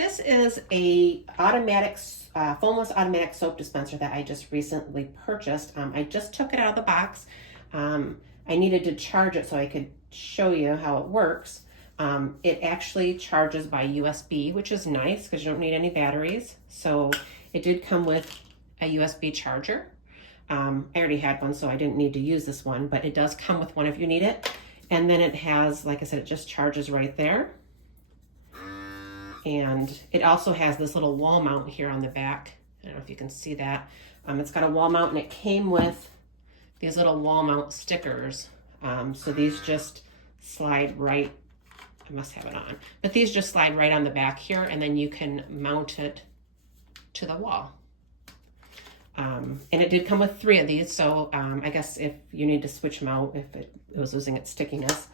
This is a automatic, foamless automatic soap dispenser that I just recently purchased. I just took it out of the box. I needed to charge it so I could show you how it works. It actually charges by USB, which is nice because you don't need any batteries. So it did come with a USB charger. I already had one, so I didn't need to use this one, but it does come with one if you need it. And then it has, like I said, it just charges right there. And it also has this little wall mount here on the back. I don't know if you can see that. It's got a wall mount, and it came with these little wall mount stickers. So these just slide right, I must have it on, but these just slide right on the back here, and then you can mount it to the wall. And it did come with 3 of these, so I guess if you need to switch them out, if it was losing its stickiness.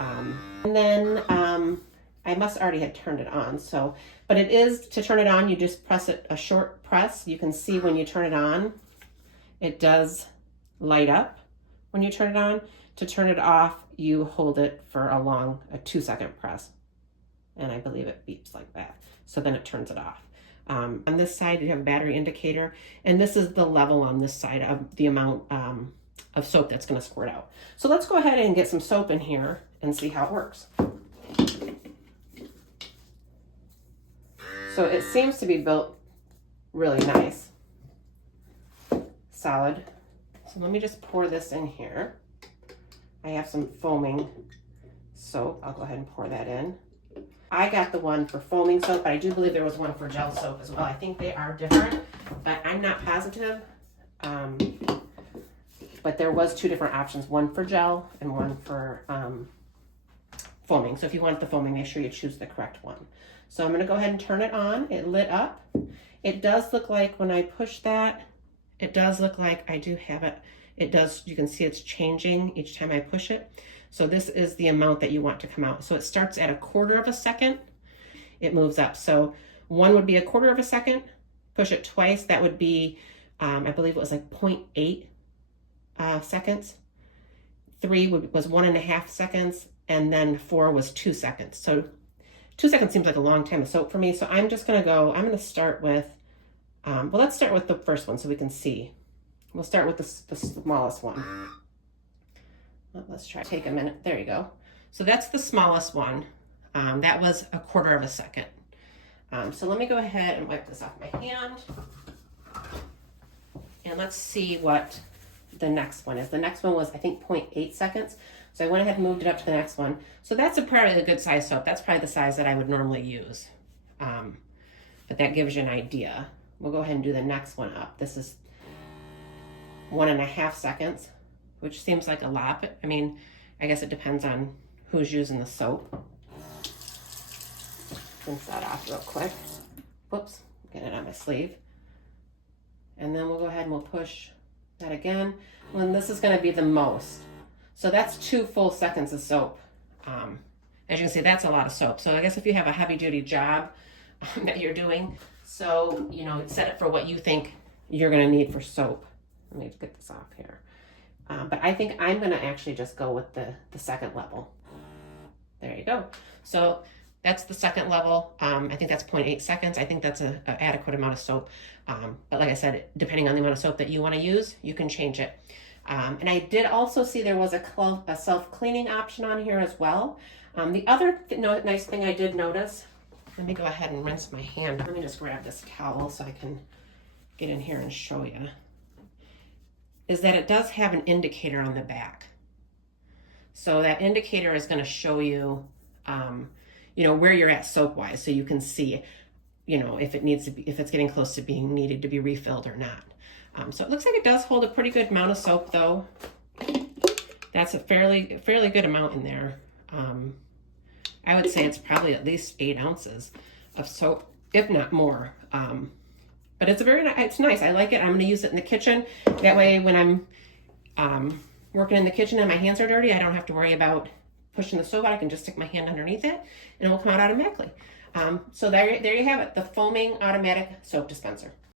And then I must already had turned it on, so, but it is, to turn it on, you just press it, a short press. You can see when you turn it on, it does light up when you turn it on. To turn it off, you hold it for a 2-second press. And I believe it beeps like that. So then it turns it off. On this side, you have a battery indicator, and this is the level on this side of the amount of soap that's gonna squirt out. So let's go ahead and get some soap in here and see how it works. So it seems to be built really nice, solid. So let me just pour this in here. I have some foaming soap. I'll go ahead and pour that in. I got the one for foaming soap, but I do believe there was one for gel soap as well. I think they are different, but I'm not positive. But there was 2 different options, one for gel and one for foaming. So if you want the foaming, make sure you choose the correct one. So I'm gonna go ahead and turn it on. It lit up. It does look like when I push that, it does look like I do have it. It does, you can see it's changing each time I push it. So this is the amount that you want to come out. So it starts at 1/4 of a second. It moves up. So 1 would be 1/4 of a second. Push it twice. That would be, I believe it was like 0.8 seconds. 3 was 1.5 seconds. And then 4 was 2 seconds. So 2 seconds seems like a long time of soap for me. So I'm just going to go, I'm going to start with, well, let's start with the first one so we can see. We'll start with the smallest one. Let's try, take a minute. There you go. So that's the smallest one. That was 1/4 of a second. So let me go ahead and wipe this off my hand. And let's see what the next one is. The next one was, I think, 0.8 seconds. So I went ahead and moved it up to the next one. So that's probably a good size soap. That's probably the size that I would normally use. But that gives you an idea. We'll go ahead and do the next one up. This is 1.5 seconds, which seems like a lot, but I mean, I guess it depends on who's using the soap. Rinse that off real quick. Whoops, get it on my sleeve. And then we'll go ahead and we'll push that again. And this is gonna be the most. So that's 2 full seconds of soap. As you can see, that's a lot of soap. So I guess if you have a heavy duty job that you're doing, so, you know, set it for what you think you're gonna need for soap. Let me get this off here. But I think I'm gonna actually just go with the second level. There you go. So that's the second level. I think that's 0.8 seconds. I think that's an adequate amount of soap. But like I said, depending on the amount of soap that you wanna use, you can change it. And I did also see there was a self-cleaning option on here as well. The other nice thing I did notice, let me go ahead and rinse my hand. Let me just grab this towel so I can get in here and show you, is that it does have an indicator on the back. So that indicator is going to show you, you know, where you're at soap-wise, so you can see, you know, if it needs to be, if it's getting close to being needed to be refilled or not. So it looks like it does hold a pretty good amount of soap, though. That's a fairly good amount in there. I would say it's probably at least 8 ounces of soap, if not more. But it's it's nice. I like it. I'm going to use it in the kitchen. That way, when I'm working in the kitchen and my hands are dirty, I don't have to worry about pushing the soap out. I can just stick my hand underneath it, and it will come out automatically. So there you have it, the foaming automatic soap dispenser.